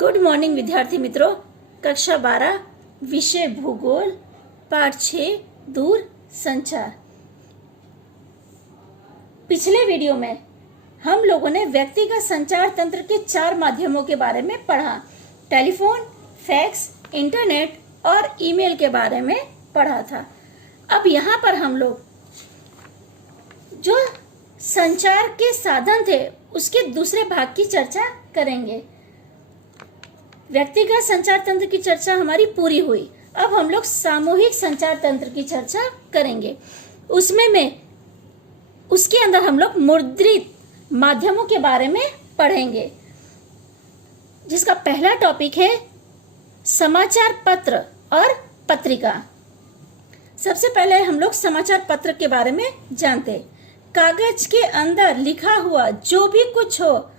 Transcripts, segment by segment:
Good morning विद्यार्थी मित्रों। कक्षा 12 विषय भूगोल पाठ 6 दूर संचार। पिछले वीडियो में हम लोगों ने व्यक्तिगत संचार तंत्र के 4 माध्यमों के बारे में पढ़ा। टेलीफोन, फैक्स, इंटरनेट और ईमेल के बारे में पढ़ा था। अब यहाँ पर हम लोग जो संचार के साधन थे उसके दूसरे भाग की चर्चा करेंगे। व्यक्तिगत संचार तंत्र की चर्चा हमारी पूरी हुई। अब हम लोग सामूहिक संचार तंत्र की चर्चा करेंगे। उसके अंदर हम लोग मुद्रित माध्यमों के बारे में पढ़ेंगे, जिसका पहला टॉपिक है समाचार पत्र और पत्रिका। सबसे पहले हम लोग समाचार पत्र के बारे में जानते हैं। कागज के अंदर लिखा हुआ जो भी कुछ हो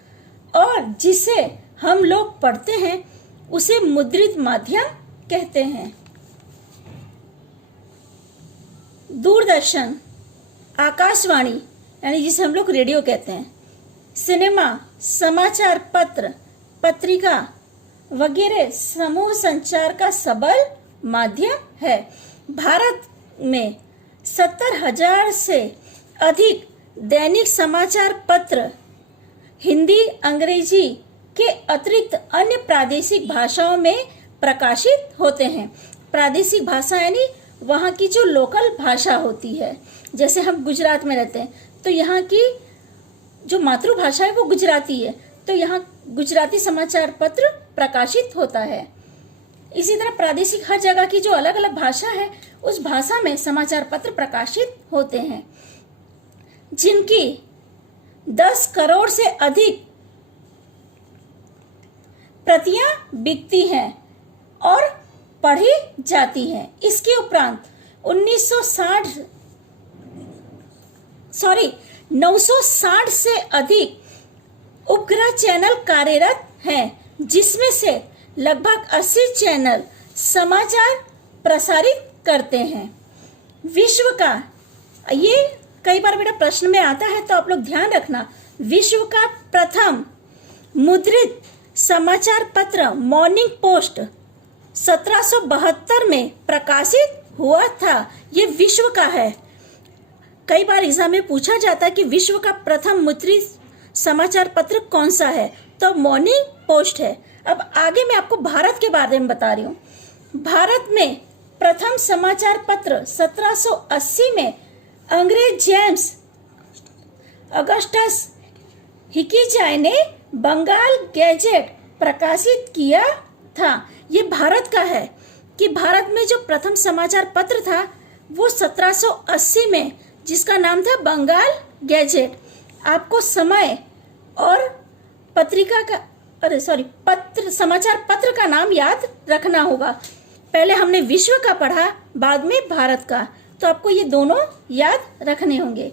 और जिसे हम लोग पढ़ते हैं उसे मुद्रित माध्यम कहते हैं। दूरदर्शन, आकाशवाणी यानी जिसे हम लोग रेडियो कहते हैं, सिनेमा, समाचार पत्र, पत्रिका वगैरह समूह संचार का सबल माध्यम है। भारत में 70,000 से अधिक दैनिक समाचार पत्र हिंदी, अंग्रेजी के अतिरिक्त अन्य प्रादेशिक भाषाओं में प्रकाशित होते हैं। प्रादेशिक भाषा यानी वहाँ की जो लोकल भाषा होती है। जैसे हम गुजरात में रहते हैं तो यहाँ की जो मातृभाषा है वो गुजराती है, तो यहाँ गुजराती समाचार पत्र प्रकाशित होता है। इसी तरह प्रादेशिक हर जगह की जो अलग अलग भाषा है उस भाषा में समाचार पत्र प्रकाशित होते हैं, जिनकी 10 करोड़ से अधिक प्रतियां बिकती हैं और पढ़ी जाती हैं। इसके उपरांत 960 से अधिक उपग्रह चैनल कार्यरत हैं, जिसमें से लगभग 80 चैनल समाचार प्रसारित करते हैं। विश्व का, ये कई बार मेरा प्रश्न में आता है तो आप लोग ध्यान रखना, विश्व का प्रथम मुद्रित समाचार पत्र मॉर्निंग पोस्ट 1772 में प्रकाशित हुआ था। ये विश्व का है। कई बार एग्जाम में पूछा जाता है कि विश्व का प्रथम मुद्रित समाचार पत्र कौन सा है, तो मॉर्निंग पोस्ट है। अब आगे मैं आपको भारत के बारे में बता रही हूँ। भारत में प्रथम समाचार पत्र 1780 में अंग्रेज जेम्स अगस्टस हिकीजाई ने बंगाल गैजेट प्रकाशित किया था। ये भारत का है कि भारत में जो प्रथम समाचार पत्र था वो 1780 में, जिसका नाम था बंगाल गैजेट। आपको समय और समाचार पत्र का नाम याद रखना होगा। पहले हमने विश्व का पढ़ा, बाद में भारत का, तो आपको ये दोनों याद रखने होंगे।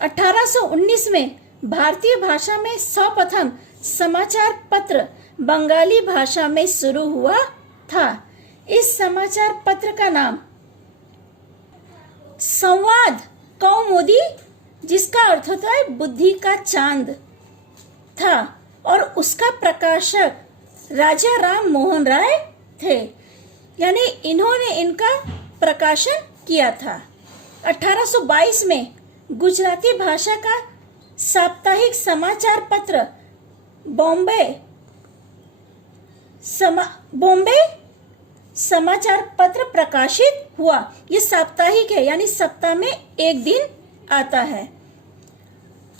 1819 में भारतीय भाषा में सर्वप्रथम समाचार पत्र बंगाली भाषा में शुरू हुआ था। इस समाचार पत्र का नाम संवाद कौमुदी, जिसका अर्थ होता है बुद्धि का चांद, था और उसका प्रकाशक राजा राम मोहन राय थे, यानी इन्होंने इनका प्रकाशन किया था। 1822 में गुजराती भाषा का साप्ताहिक समाचार पत्र बॉम्बे समाचार पत्र प्रकाशित हुआ। ये साप्ताहिक है, यानी सप्ताह में एक दिन आता है।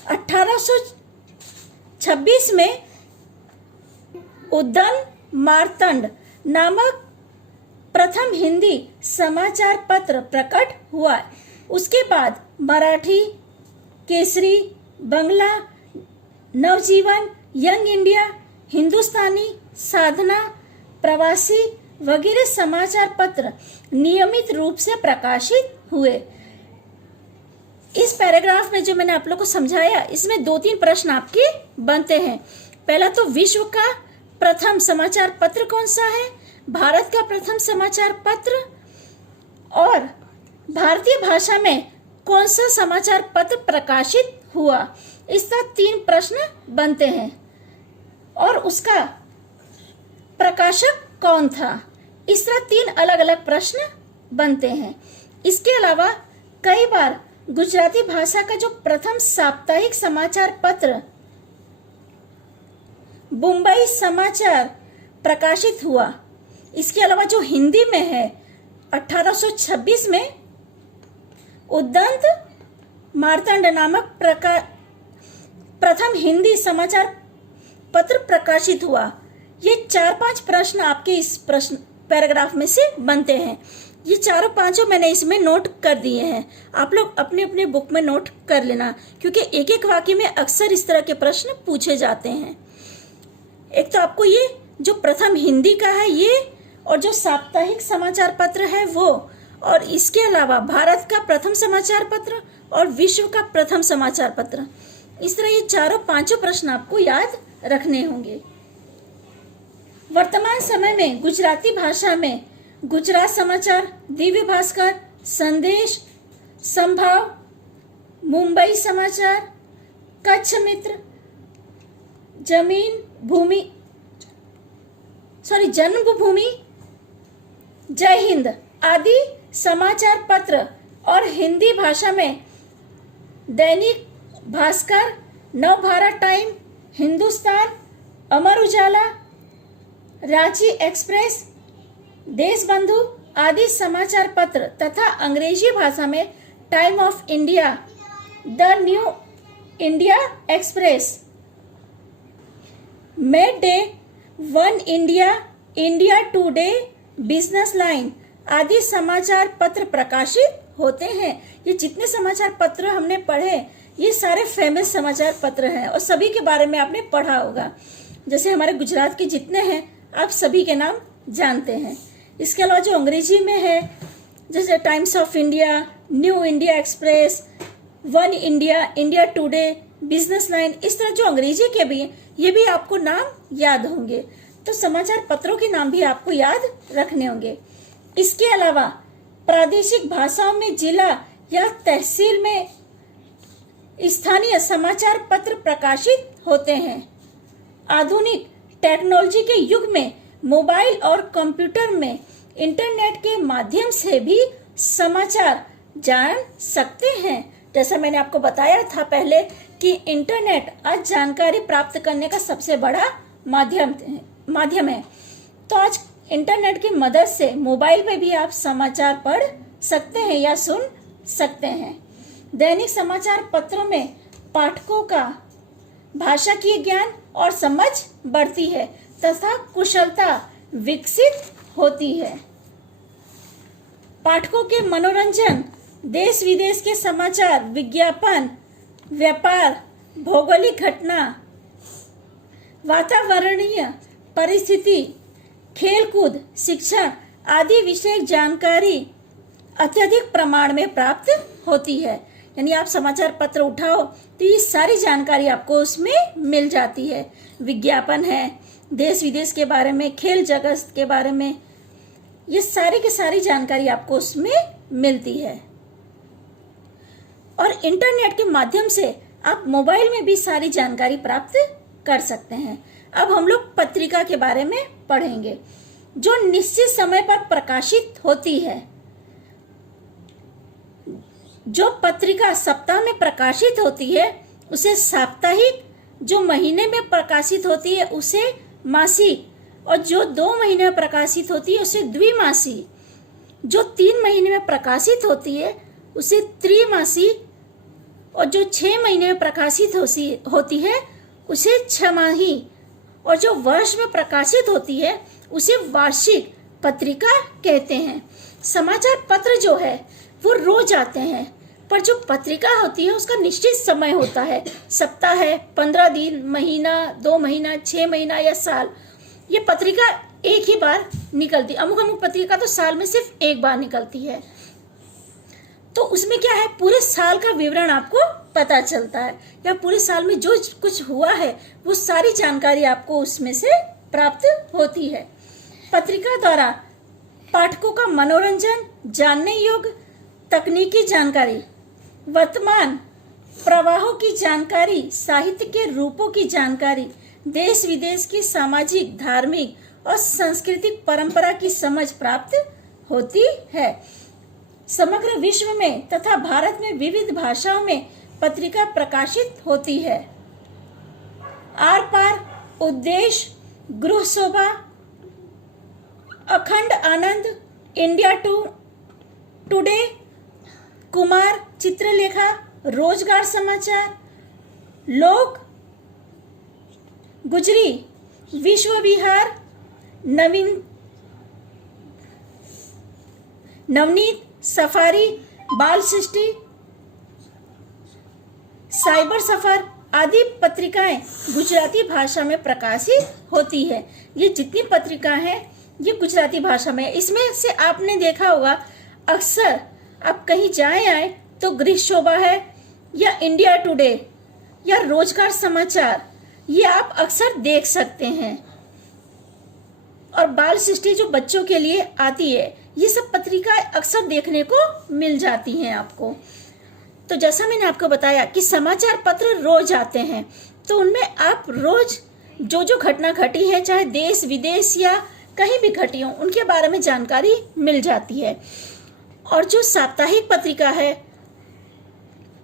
1826 में उदयन मार्तंड नामक प्रथम हिंदी समाचार पत्र प्रकट हुआ। उसके बाद मराठी, केसरी, बंगला, नवजीवन, यंग इंडिया, हिंदुस्तानी, साधना, प्रवासी वगैरह समाचार पत्र नियमित रूप से प्रकाशित हुए। इस पैराग्राफ में जो मैंने आप लोग को समझाया, इसमें 2-3 प्रश्न आपके बनते हैं। पहला तो विश्व का प्रथम समाचार पत्र कौन सा है, भारत का प्रथम समाचार पत्र, और भारतीय भाषा में कौन सा समाचार पत्र प्रकाशित हुआ। इस तरह 3 प्रश्न बनते हैं और उसका प्रकाशक कौन था? इस तरह 3 अलग अलग प्रश्न बनते हैं। इसके अलावा कई बार गुजराती भाषा का जो प्रथम साप्ताहिक समाचार पत्र मुंबई समाचार प्रकाशित हुआ, इसके अलावा जो हिंदी में है 1826 में उद्दंत मार्तंड नामक प्रथम हिंदी समाचार पत्र प्रकाशित हुआ। ये 4-5 प्रश्न आपके इस प्रश्न पैराग्राफ में से बनते हैं। ये चारों पांचों मैंने इसमें नोट कर दिए हैं। आप लोग अपने अपने बुक में नोट कर लेना, क्योंकि एक एक वाक्य में अक्सर इस तरह के प्रश्न पूछे जाते हैं। एक तो आपको ये जो प्रथम हिंदी का है ये, और जो साप्ताहिक समाचार पत्र है वो, और इसके अलावा भारत का प्रथम समाचार पत्र और विश्व का प्रथम समाचार पत्र, इस तरह ये चारों पांचों प्रश्न आपको याद रखने होंगे। वर्तमान समय में गुजराती भाषा में गुजरात समाचार, दिव्य भास्कर, संदेश, संभाव, मुंबई समाचार, कच्छ मित्र, जन्मभूमि, जय हिंद आदि समाचार पत्र, और हिंदी भाषा में दैनिक भास्कर, नवभारत टाइम, हिंदुस्तान, अमर उजाला, रांची एक्सप्रेस, देशबंधु आदि समाचार पत्र, तथा अंग्रेजी भाषा में time of India, the new India express, made day, one India, India today, business line आदि समाचार पत्र प्रकाशित होते हैं। ये जितने समाचार पत्र हमने पढ़े ये सारे फेमस समाचार पत्र हैं और सभी के बारे में आपने पढ़ा होगा। जैसे हमारे गुजरात के जितने हैं आप सभी के नाम जानते हैं। इसके अलावा जो अंग्रेजी में है जैसे times of India, new India express, one India, India today, business line, इस तरह जो अंग्रेजी के भी हैं ये भी आपको नाम याद होंगे। तो समाचार पत्रों के नाम भी आपको याद रखने होंगे। इसके अलावा प्रादेशिक भाषाओं में जिला या तहसील में स्थानीय समाचार पत्र प्रकाशित होते हैं। आधुनिक टेक्नोलॉजी के युग में मोबाइल और कंप्यूटर में इंटरनेट के माध्यम से भी समाचार जान सकते हैं। जैसा मैंने आपको बताया था पहले कि इंटरनेट आज जानकारी प्राप्त करने का सबसे बड़ा माध्यम है। तो आज इंटरनेट की मदद से मोबाइल पे भी आप समाचार पढ़ सकते हैं या सुन सकते हैं। दैनिक समाचार पत्रों में पाठकों का भाषा की ज्ञान और समझ बढ़ती है तथा कुशलता विकसित होती है। पाठकों के मनोरंजन, देश विदेश के समाचार, विज्ञापन, व्यापार, भौगोलिक घटना, वातावरणीय परिस्थिति, खेलकूद, शिक्षण आदि विषय जानकारी अत्यधिक प्रमाण में प्राप्त होती है। यानी आप समाचार पत्र उठाओ तो ये सारी जानकारी आपको उसमें मिल जाती है। विज्ञापन है, देश विदेश के बारे में, खेल जगत के बारे में, ये सारी की सारी जानकारी आपको उसमें मिलती है। और इंटरनेट के माध्यम से आप मोबाइल में भी सारी जानकारी प्राप्त कर सकते हैं। अब हम लोग पत्रिका के बारे में पढ़ेंगे जो निश्चित समय पर प्रकाशित होती है। जो पत्रिका सप्ताह में प्रकाशित होती है उसे साप्ताहिक, जो महीने में प्रकाशित होती है उसे मासिक, और जो 2 महीने में प्रकाशित होती है उसे द्विमासिक, जो 3 महीने में प्रकाशित होती है उसे त्रिमासिक, और जो 6 महीने में प्रकाशित होती है उसे छमाही, और जो वर्ष में प्रकाशित होती है उसे वार्षिक पत्रिका कहते हैं। समाचार पत्र जो है वो रोज आते हैं, पर जो पत्रिका होती है उसका निश्चित समय होता है। सप्ताह है, 15 दिन, महीना, 2 महीना, 6 महीना या साल। ये पत्रिका एक ही बार निकलती, अमुक पत्रिका तो साल में सिर्फ एक बार निकलती है। तो उसमें क्या है, पूरे साल का विवरण आपको पता चलता है, या पूरे साल में जो कुछ हुआ है वो सारी जानकारी आपको उसमें से प्राप्त होती है। पत्रिका द्वारा पाठकों का मनोरंजन, जानने योग्य तकनीकी जानकारी, वर्तमान प्रवाहों की जानकारी, साहित्य के रूपों की जानकारी, देश विदेश की सामाजिक, धार्मिक और सांस्कृतिक परंपरा की समझ प्राप्त होती है। समग्र विश्व में तथा भारत में विविध भाषाओं में पत्रिका प्रकाशित होती है। आर पार, उद्देश्य, गृह शोभा, अखंड आनंद, इंडिया टुडे, कुमार, चित्रलेखा, रोजगार समाचार, लोक, गुजरी, विश्व विहार, नवनीत, सफारी, बाल सृष्टि, साइबर सफर आदि पत्रिकाएं गुजराती भाषा में प्रकाशित होती है। ये जितनी पत्रिकाएं हैं ये गुजराती भाषा में। इसमें से आपने देखा होगा अक्सर आप कहीं जाए आए तो गृह शोभा है या इंडिया टुडे या रोजगार समाचार, ये आप अक्सर देख सकते हैं। और बाल सृष्टि जो बच्चों के लिए आती है, ये सब पत्रिकाएं अक्सर देखने को मिल जाती हैं आपको। तो जैसा मैंने आपको बताया कि समाचार पत्र रोज आते हैं, तो उनमें आप रोज जो जो घटना घटी है, चाहे देश विदेश या कहीं भी घटी हो, उनके बारे में जानकारी मिल जाती है। और जो साप्ताहिक पत्रिका है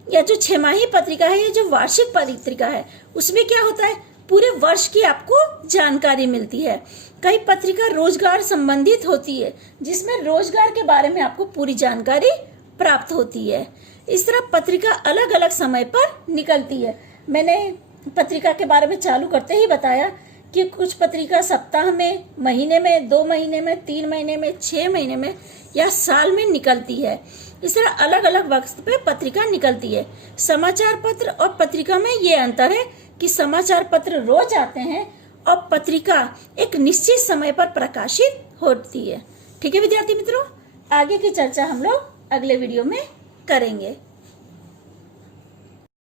या जो छमाही पत्रिका है या जो वार्षिक पत्रिका है, उसमें क्या होता है, पूरे वर्ष की आपको जानकारी मिलती है। कई पत्रिका रोजगार संबंधित होती है, जिसमें रोजगार के बारे में आपको पूरी जानकारी प्राप्त होती है। इस तरह पत्रिका अलग अलग समय पर निकलती है। मैंने पत्रिका के बारे में चालू करते ही बताया कि कुछ पत्रिका सप्ताह में, महीने में, 2 महीने में, 3 महीने में, 6 महीने में या साल में निकलती है। इस तरह अलग अलग वक्त पे पत्रिका निकलती है। समाचार पत्र और पत्रिका में ये अंतर है कि समाचार पत्र रोज आते हैं और पत्रिका एक निश्चित समय पर प्रकाशित होती है। ठीक है विद्यार्थी मित्रों, आगे की चर्चा हम लोग अगले वीडियो में करेंगे।